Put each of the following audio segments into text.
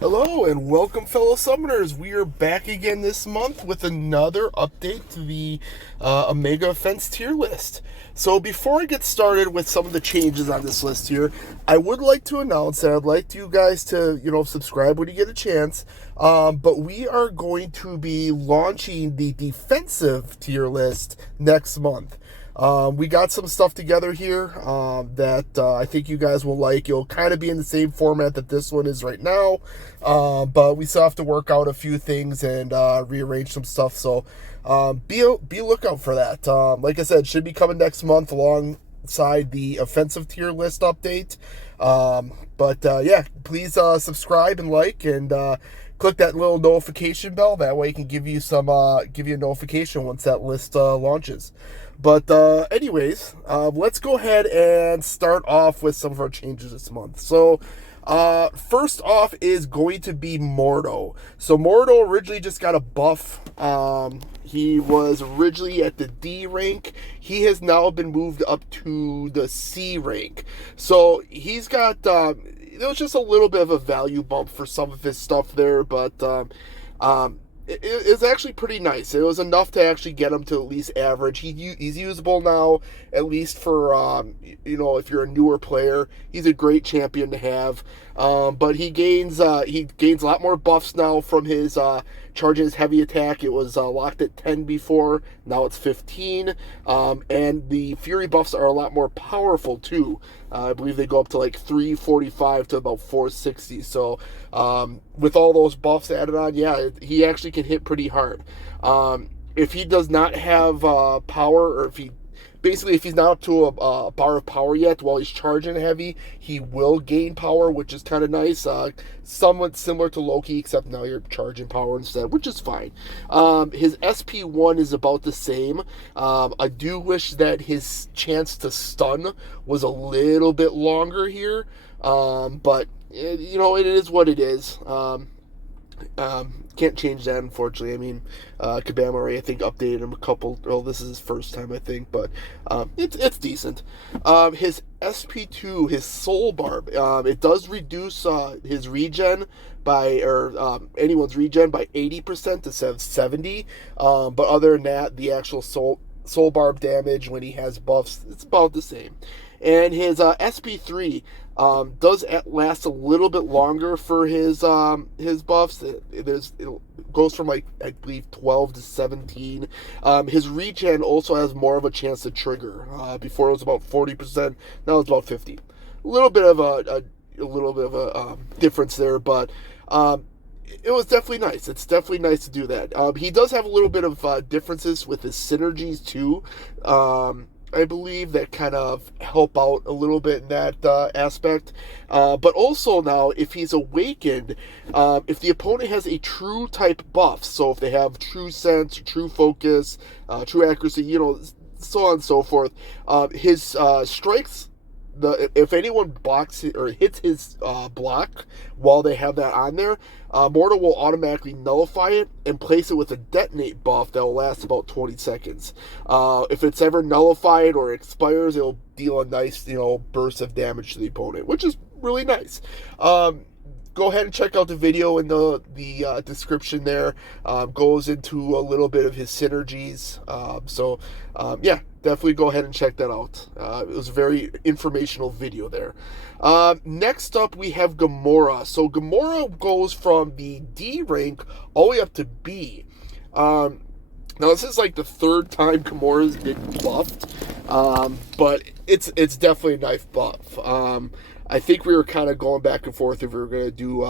Hello and welcome, fellow summoners. We are back again this month with another update to the Omega Offense tier list. So before I get started with some of the changes on this list here, I would like to announce that I'd like you guys to, subscribe when you get a chance. But we are going to be launching the defensive tier list next month. We got some stuff together here that I think you guys will like. It'll kind of be in the same format that this one is right now, but we still have to work out a few things and rearrange some stuff. So be a lookout for that. Like I said, should be coming next month alongside the offensive tier list update. But please subscribe and like and click that little notification bell. That way, it can give you a notification once that list launches. But anyways, let's go ahead and start off with some of our changes this month. So first off is going to be Mordo. So Mordo originally just got a buff. He was originally at the D rank. He has now been moved up to the C rank. So he's got it was just a little bit of a value bump for some of his stuff there, but it's actually pretty nice. It was enough to actually get him to at least average. He's usable now, at least for if you're a newer player. He's a great champion to have. But he gains a lot more buffs now from his charging his heavy attack. It was locked at 10 before. Now it's 15. And the fury buffs are a lot more powerful too. I believe they go up to like 345 to about 460. So with all those buffs added on, yeah, he actually can hit pretty hard. If he does not have power, or if he's not up to a bar of power yet while he's charging heavy, he will gain power, which is kind of nice. Somewhat similar to Loki, except now you're charging power instead, which is fine. His SP1 is about the same. I do wish that his chance to stun was a little bit longer here, but it is what it is. Can't change that, unfortunately. I mean, Gamora, I think, updated him a couple. Well, this is his first time, I think, but it's decent. His SP2, his Soul Barb, it does reduce his regen anyone's regen by 80% to 70. But other than that, the actual Soul Barb damage when he has buffs, it's about the same. And his SP3 does last a little bit longer for his buffs. It goes from I believe 12 to 17. His regen also has more of a chance to trigger. Before it was about 40%, now it's about 50. A little bit of a difference there, but it was definitely nice. It's definitely nice to do that. He does have a little bit of differences with his synergies too. I believe that kind of help out a little bit in that aspect. But also now, if he's awakened, if the opponent has a true type buff, so if they have true sense, true focus, true accuracy, so on and so forth, his strikes, if anyone blocks or hits his block while they have that on there, Mordo will automatically nullify it and place it with a detonate buff that will last about 20 seconds. If it's ever nullified or expires, it'll deal a nice burst of damage to the opponent, which is really nice. Go ahead and check out the video in the description there. Goes into a little bit of his synergies. Definitely go ahead and check that out. It was a very informational video there. Next up, we have Gamora. So Gamora goes from the D rank all the way up to B. Now, this is like the third time Gamora's been buffed, but it's definitely a knife buff. I think we were kind of going back and forth if we were going to do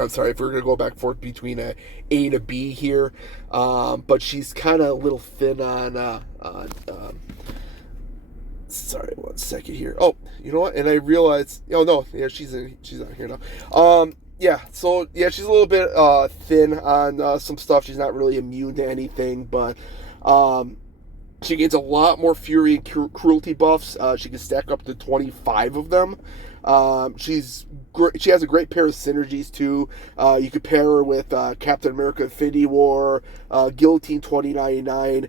if we were going to go back and forth between a and a B here, but she's kind of a little thin on sorry, 1 second here. Oh, you know what? And I realized, she's not here now. She's a little bit thin on some stuff. She's not really immune to anything, but She gains a lot more fury and cruelty buffs. She can stack up to 25 of them. She has a great pair of synergies too. You could pair her with Captain America Infinity War, Guillotine 2099.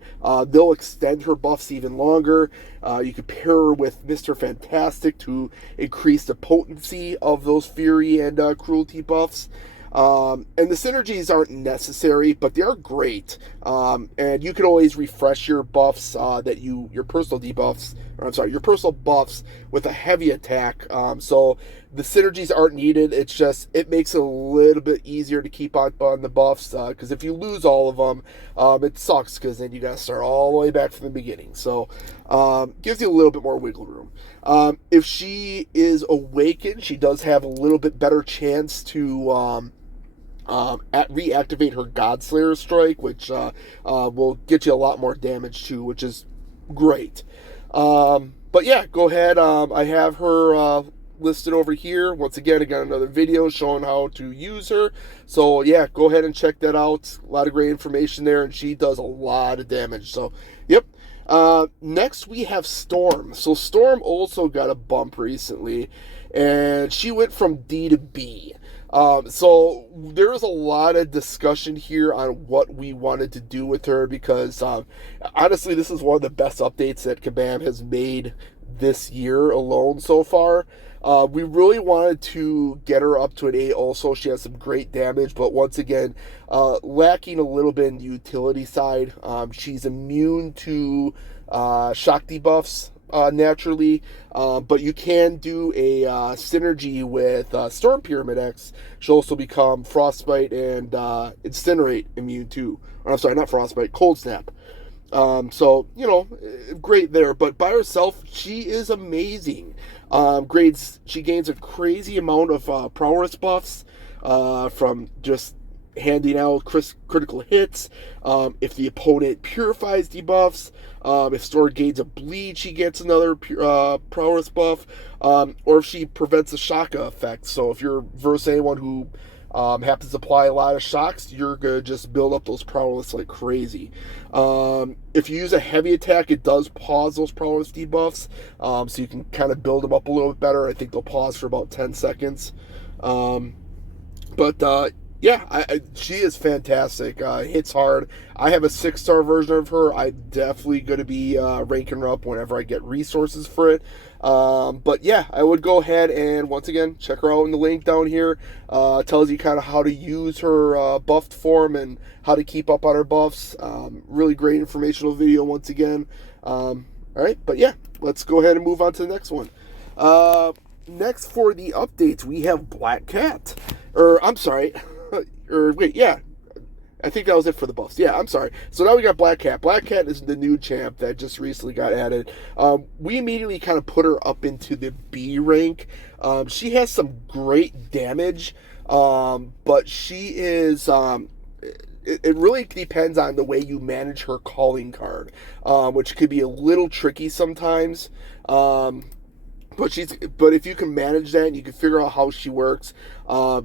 They'll extend her buffs even longer. You could pair her with Mr. Fantastic to increase the potency of those fury and cruelty buffs. And the synergies aren't necessary, but they are great. And you can always refresh your buffs your personal debuffs, or I'm sorry, your personal buffs with a heavy attack. So the synergies aren't needed. It's just, it makes it a little bit easier to keep on the buffs, because if you lose all of them, it sucks, because then you got to start all the way back from the beginning. So gives you a little bit more wiggle room. If she is awakened, she does have a little bit better chance to reactivate her Godslayer strike, which will get you a lot more damage too, which is great. But yeah, go ahead. I have her listed over here. Once again, I got another video showing how to use her. So yeah, go ahead and check that out. A lot of great information there, and she does a lot of damage. So yep. Next we have Storm. So Storm also got a bump recently, and she went from D to B. So there was a lot of discussion here on what we wanted to do with her, because honestly, this is one of the best updates that Kabam has made this year alone so far. We really wanted to get her up to an A also. She has some great damage, but once again, lacking a little bit in the utility side. She's immune to shock debuffs naturally, but you can do a synergy with Storm Pyramid X. She'll also become Frostbite and Incinerate immune to, or I'm sorry, not Frostbite, Cold Snap. So, you know, great there, but by herself, she is amazing. She gains a crazy amount of prowess buffs from just handing out critical hits. If the opponent purifies debuffs, if Storm gains a bleed, she gets another prowess buff, or if she prevents a shock effect. So if you're versus anyone who happens to apply a lot of shocks, you're going to just build up those prowess like crazy. If you use a heavy attack, it does pause those prowess debuffs, so you can kind of build them up a little bit better. I think they'll pause for about 10 seconds. Yeah, she is fantastic. Hits hard. I have a 6-star version of her. I'm definitely going to be ranking her up whenever I get resources for it. But yeah, I would go ahead and, once again, check her out in the link down here. Tells you kind of how to use her buffed form and how to keep up on her buffs. Really great informational video once again. All right, but yeah, let's go ahead and move on to the next one. Next for the updates, we have Black Cat. I'm sorry. Yeah. I think that was it for the buffs. Yeah, I'm sorry. So now we got Black Cat. Black Cat is the new champ that just recently got added. We immediately kind of put her up into the B rank. She has some great damage, but she is... It really depends on the way you manage her calling card, which could be a little tricky sometimes. But if you can manage that and you can figure out how she works,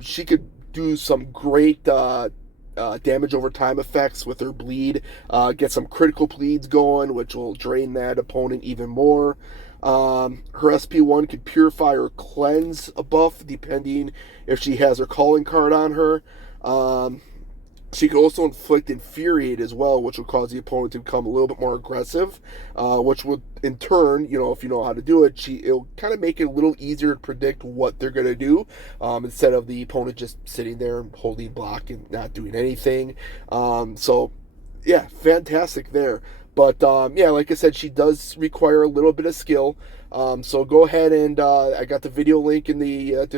she could do some great damage over time effects with her bleed. Get some critical bleeds going, which will drain that opponent even more. Her SP1 could purify or cleanse a buff depending if she has her calling card on her. She can also inflict Infuriate as well, which will cause the opponent to become a little bit more aggressive, which would, in turn, you know, if you know how to do it, it'll kind of make it a little easier to predict what they're going to do, instead of the opponent just sitting there and holding block and not doing anything. So, yeah, fantastic there. But, yeah, like I said, she does require a little bit of skill. So go ahead and I got the video link in the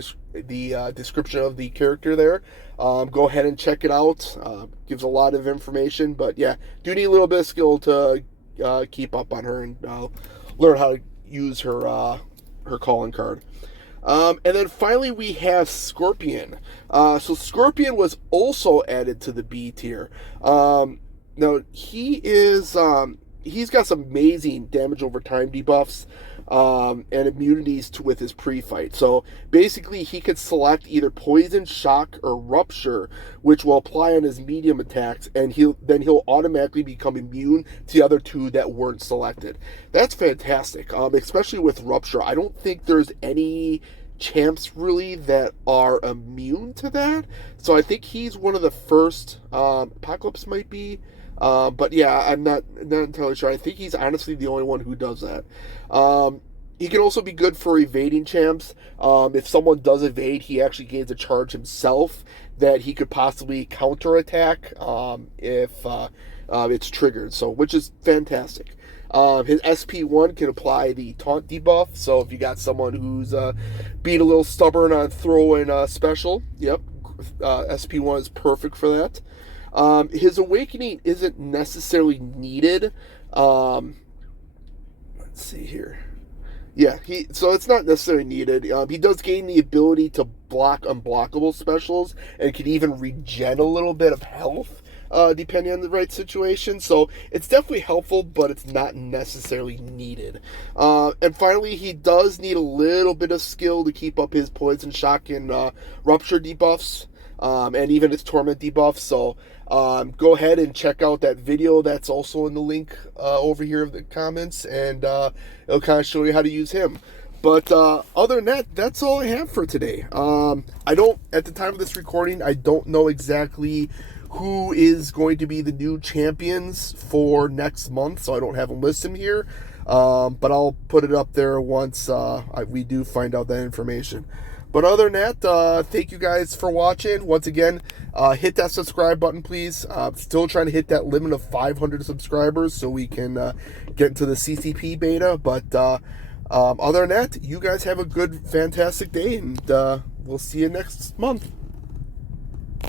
description of the character there. Go ahead and check it out. Gives a lot of information, but yeah, do need a little bit of skill to keep up on her and learn how to use her calling card. And then finally we have Scorpion. So Scorpion was also added to the B tier. Now he is he's got some amazing damage over time debuffs. and immunities with his pre-fight. So basically, he could select either Poison, Shock, or Rupture, which will apply on his medium attacks, and he'll automatically become immune to the other two that weren't selected. That's fantastic, especially with Rupture. I don't think there's any champs really that are immune to that, so I think he's one of the first. Apocalypse might be, but yeah, I'm not entirely sure. I think he's honestly the only one who does that. He can also be good for evading champs. If someone does evade, he actually gains a charge himself that he could possibly counterattack if it's triggered. So, which is fantastic. His SP1 can apply the taunt debuff. So if you got someone who's being a little stubborn on throwing special, yep, SP1 is perfect for that. His awakening isn't necessarily needed. Let's see here. Yeah, so it's not necessarily needed. He does gain the ability to block unblockable specials and can even regen a little bit of health, depending on the right situation. So it's definitely helpful, but it's not necessarily needed. And finally, he does need a little bit of skill to keep up his Poison, Shock, and Rupture debuffs, and even his Torment debuffs. So go ahead and check out that video that's also in the link over here in the comments, and it'll kind of show you how to use him. But other than that, that's all I have for today. At the time of this recording, I don't know exactly who is going to be the new champions for next month, so I don't have them listed here. But I'll put it up there once we do find out that information. But other than that, thank you guys for watching. Once again, hit that subscribe button, please. Still trying to hit that limit of 500 subscribers so we can get into the CCP beta. But other than that, you guys have a good, fantastic day, and we'll see you next month.